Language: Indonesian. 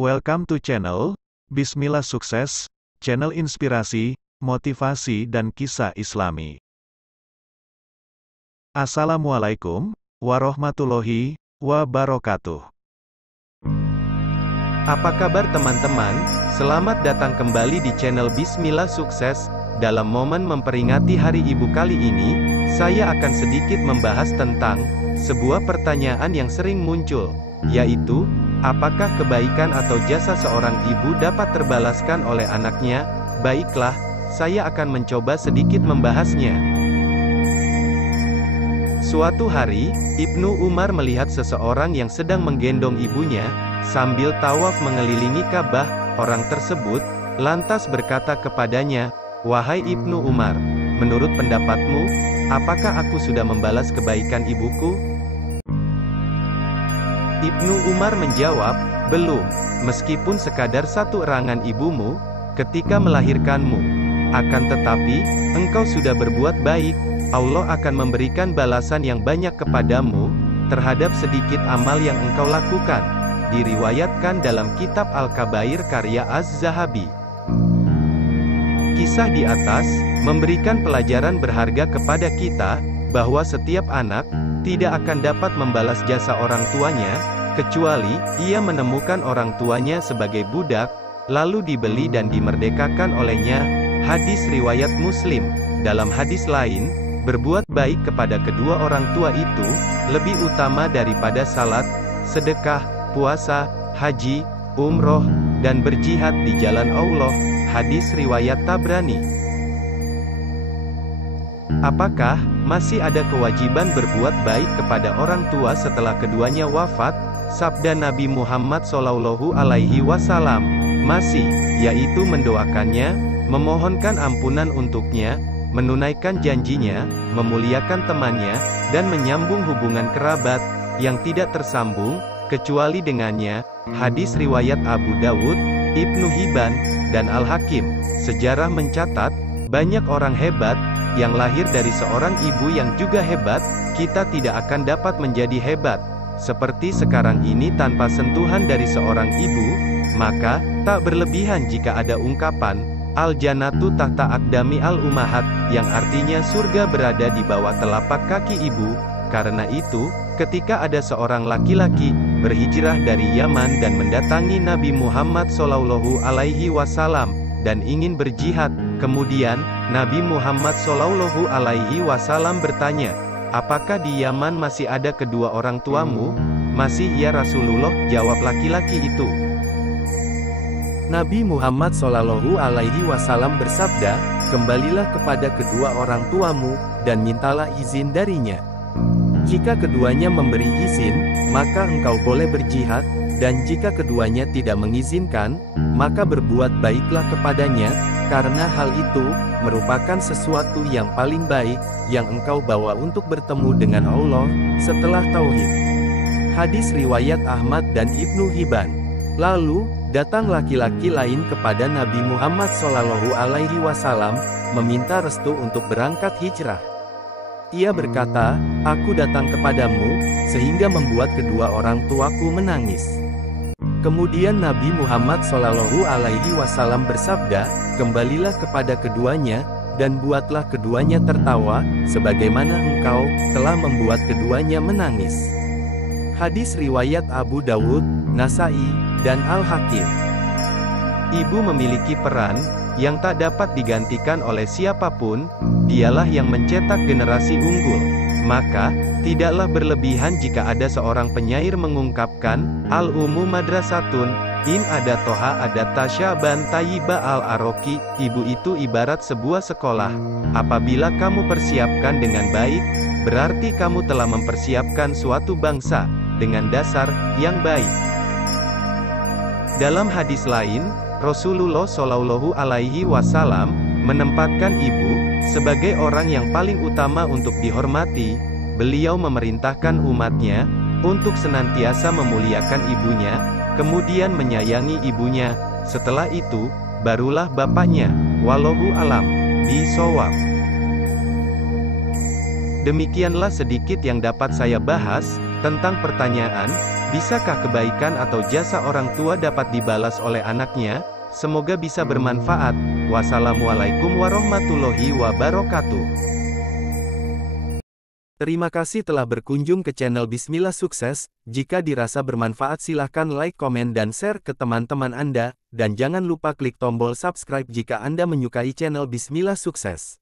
Welcome to channel Bismillah Sukses, channel inspirasi, motivasi dan kisah Islami. Assalamualaikum warahmatullahi wabarakatuh. Apa kabar teman-teman? Selamat datang kembali di channel Bismillah Sukses. Dalam momen memperingati Hari Ibu kali ini, saya akan sedikit membahas tentang sebuah pertanyaan yang sering muncul, yaitu, apakah kebaikan atau jasa seorang ibu dapat terbalaskan oleh anaknya? Baiklah, saya akan mencoba sedikit membahasnya. Suatu hari, Ibnu Umar melihat seseorang yang sedang menggendong ibunya, sambil tawaf mengelilingi Ka'bah. Orang tersebut lantas berkata kepadanya, "Wahai Ibnu Umar, menurut pendapatmu, apakah aku sudah membalas kebaikan ibuku?" Ibnu Umar menjawab, "Belum, meskipun sekadar satu erangan ibumu, ketika melahirkanmu. Akan tetapi, engkau sudah berbuat baik, Allah akan memberikan balasan yang banyak kepadamu, terhadap sedikit amal yang engkau lakukan." Diriwayatkan dalam kitab Al-Kabair karya Az-Zahabi. Kisah di atas memberikan pelajaran berharga kepada kita, bahwa setiap anak tidak akan dapat membalas jasa orang tuanya, kecuali ia menemukan orang tuanya sebagai budak, lalu dibeli dan dimerdekakan olehnya. Hadis riwayat Muslim. Dalam hadis lain, berbuat baik kepada kedua orang tua itu lebih utama daripada salat, sedekah, puasa, haji, umroh, dan berjihad di jalan Allah. Hadis riwayat Tabrani. Apakah masih ada kewajiban berbuat baik kepada orang tua setelah keduanya wafat? Sabda Nabi Muhammad SAW, masih, yaitu mendoakannya, memohonkan ampunan untuknya, menunaikan janjinya, memuliakan temannya, dan menyambung hubungan kerabat yang tidak tersambung kecuali dengannya. Hadis riwayat Abu Dawud, Ibnu Hibban, dan Al-Hakim. Sejarah mencatat, banyak orang hebat yang lahir dari seorang ibu yang juga hebat. Kita tidak akan dapat menjadi hebat seperti sekarang ini tanpa sentuhan dari seorang ibu. Maka, tak berlebihan jika ada ungkapan, Al-Jannatu tahta aqdami al-ummahat, yang artinya surga berada di bawah telapak kaki ibu. Karena itu, ketika ada seorang laki-laki berhijrah dari Yaman dan mendatangi Nabi Muhammad SAW dan ingin berjihad, kemudian Nabi Muhammad SAW bertanya, "Apakah di Yaman masih ada kedua orang tuamu?" "Masih ya Rasulullah," jawab laki-laki itu. Nabi Muhammad SAW bersabda, "Kembalilah kepada kedua orang tuamu, dan mintalah izin darinya. Jika keduanya memberi izin, maka engkau boleh berjihad, dan jika keduanya tidak mengizinkan, maka berbuat baiklah kepadanya, karena hal itu merupakan sesuatu yang paling baik yang engkau bawa untuk bertemu dengan Allah setelah tauhid." Hadis riwayat Ahmad dan Ibnu Hibban. Lalu datang laki-laki lain kepada Nabi Muhammad SAW, meminta restu untuk berangkat hijrah. Ia berkata, "Aku datang kepadamu, sehingga membuat kedua orang tuaku menangis." Kemudian Nabi Muhammad SAW bersabda, "Kembalilah kepada keduanya, dan buatlah keduanya tertawa, sebagaimana engkau telah membuat keduanya menangis." Hadis riwayat Abu Dawud, Nasai, dan Al-Hakim. Ibu memiliki peran yang tak dapat digantikan oleh siapapun. Dialah yang mencetak generasi unggul. Maka, tidaklah berlebihan jika ada seorang penyair mengungkapkan, "Al-ummu madrasatun, in ada toha ada tasyaban tayyiba al-aroki." Ibu itu ibarat sebuah sekolah. Apabila kamu persiapkan dengan baik, berarti kamu telah mempersiapkan suatu bangsa dengan dasar yang baik. Dalam hadis lain, Rasulullah SAW menempatkan ibu sebagai orang yang paling utama untuk dihormati. Beliau memerintahkan umatnya untuk senantiasa memuliakan ibunya, kemudian menyayangi ibunya. Setelah itu, barulah bapaknya. Wallahu alam bishawab. Demikianlah sedikit yang dapat saya bahas. Tentang pertanyaan, bisakah kebaikan atau jasa orang tua dapat dibalas oleh anaknya? Semoga bisa bermanfaat. Wassalamualaikum warahmatullahi wabarakatuh. Terima kasih telah berkunjung ke channel Bismillah Sukses. Jika dirasa bermanfaat silahkan like, komen dan share ke teman-teman Anda. Dan jangan lupa klik tombol subscribe jika Anda menyukai channel Bismillah Sukses.